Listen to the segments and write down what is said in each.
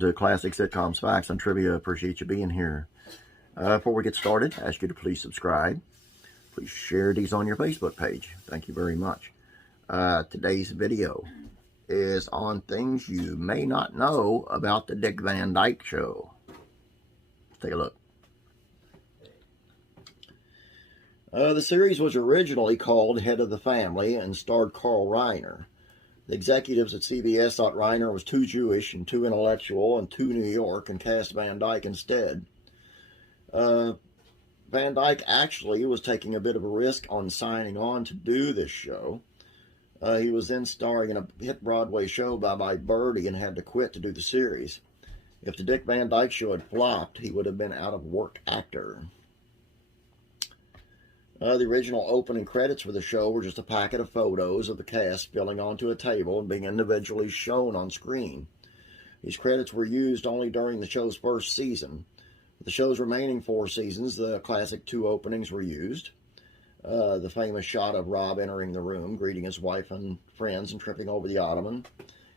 to Classic Sitcoms, Facts, and Trivia. Appreciate you being here. Before we get started, I ask you to please subscribe. Please share these on your Facebook page. Thank you very much. Today's video is on things you may not know about the Dick Van Dyke Show. Let's take a look. The series was originally called Head of the Family and starred Carl Reiner. The executives at CBS thought Reiner was too Jewish and too intellectual and too New York and cast Van Dyke instead. Van Dyke actually was taking a bit of a risk on signing on to do this show. He was then starring in a hit Broadway show by Birdie and had to quit to do the series. If the Dick Van Dyke Show had flopped, he would have been out of work actor. The original opening credits for the show were just a packet of photos of the cast filling onto a table and being individually shown on screen. These credits were used only during the show's first season. For the show's remaining 4 seasons, the classic 2 openings were used. The famous shot of Rob entering the room, greeting his wife and friends and tripping over the ottoman.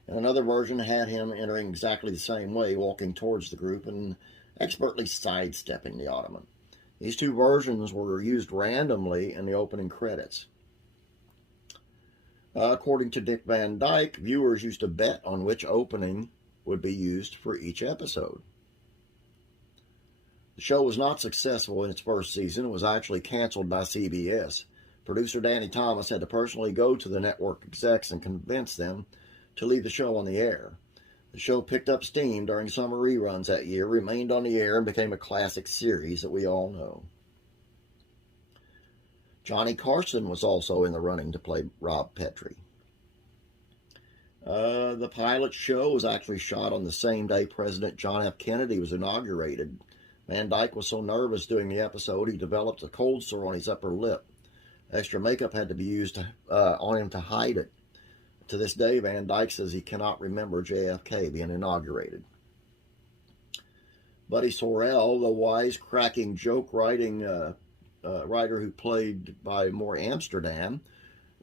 And another version had him entering exactly the same way, walking towards the group and expertly sidestepping the ottoman. These 2 versions were used randomly in the opening credits. According to Dick Van Dyke, viewers used to bet on which opening would be used for each episode. The show was not successful in its first season. It was actually canceled by CBS. Producer Danny Thomas had to personally go to the network execs and convince them to leave the show on the air. The show picked up steam during summer reruns that year, remained on the air, and became a classic series that we all know. Johnny Carson was also in the running to play Rob Petrie. The pilot show was actually shot on the same day President John F. Kennedy was inaugurated. Van Dyke was so nervous doing the episode, he developed a cold sore on his upper lip. Extra makeup had to be used on him to hide it. To this day, Van Dyke says he cannot remember JFK being inaugurated. Buddy Sorrell, the wisecracking joke-writing writer who played by Moore Amsterdam,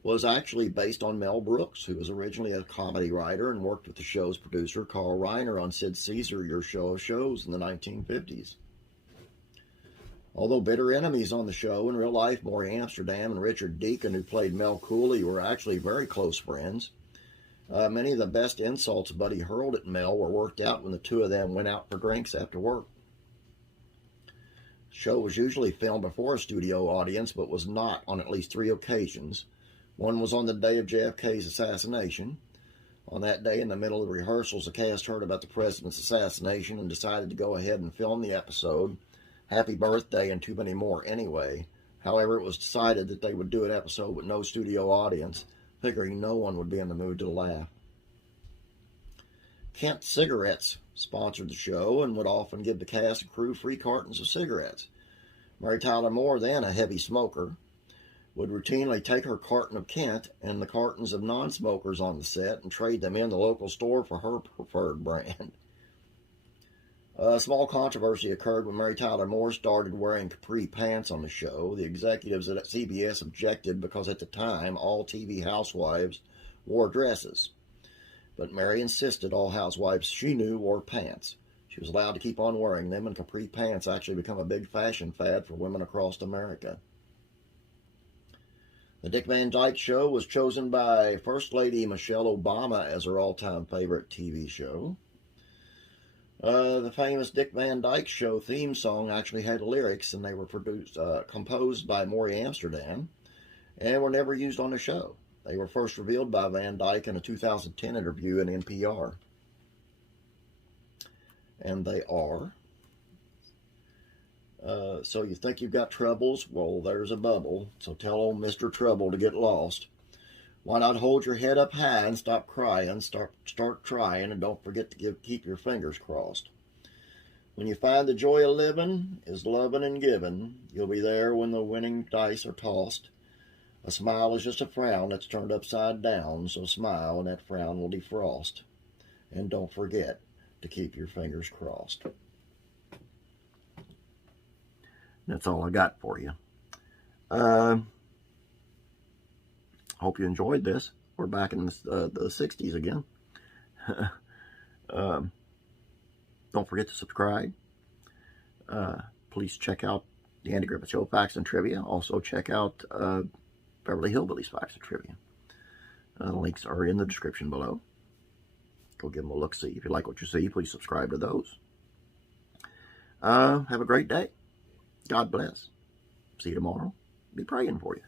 was actually based on Mel Brooks, who was originally a comedy writer and worked with the show's producer, Carl Reiner, on Sid Caesar, Your Show of Shows in the 1950s. Although bitter enemies on the show, in real life, Moore Amsterdam and Richard Deacon, who played Mel Cooley, were actually very close friends. Many of the best insults Buddy hurled at Mel were worked out when the 2 of them went out for drinks after work. The show was usually filmed before a studio audience, but was not on at least 3 occasions. One was on the day of JFK's assassination. On that day, in the middle of the rehearsals, the cast heard about the president's assassination and decided to go ahead and film the episode Happy Birthday and too many more anyway. However, it was decided that they would do an episode with no studio audience, figuring no one would be in the mood to laugh. Kent Cigarettes sponsored the show and would often give the cast and crew free cartons of cigarettes. Mary Tyler Moore, then a heavy smoker, would routinely take her carton of Kent and the cartons of non-smokers on the set and trade them in the local store for her preferred brand. A small controversy occurred when Mary Tyler Moore started wearing capri pants on the show. The executives at CBS objected because at the time all TV housewives wore dresses. But Mary insisted all housewives she knew wore pants. She was allowed to keep on wearing them, and capri pants actually become a big fashion fad for women across America. The Dick Van Dyke Show was chosen by First Lady Michelle Obama as her all-time favorite TV show. The famous Dick Van Dyke Show theme song actually had lyrics, and they were composed by Moore Amsterdam, and were never used on the show. They were first revealed by Van Dyke in a 2010 interview in NPR. And they are. So you think you've got troubles? Well, there's a bubble. So tell old Mr. Trouble to get lost. Why not hold your head up high and stop crying, start trying, and don't forget to keep your fingers crossed. When you find the joy of living is loving and giving, you'll be there when the winning dice are tossed. A smile is just a frown that's turned upside down, so smile and that frown will defrost. And don't forget to keep your fingers crossed. That's all I got for you. Hope you enjoyed this. We're back in the 60s again. Don't forget to subscribe. Please check out the Andy Griffith Show Facts and Trivia. Also check out Beverly Hillbillies Facts and Trivia. The links are in the description below. Go give them a look-see. If you like what you see, please subscribe to those. Have a great day. God bless. See you tomorrow. Be praying for you.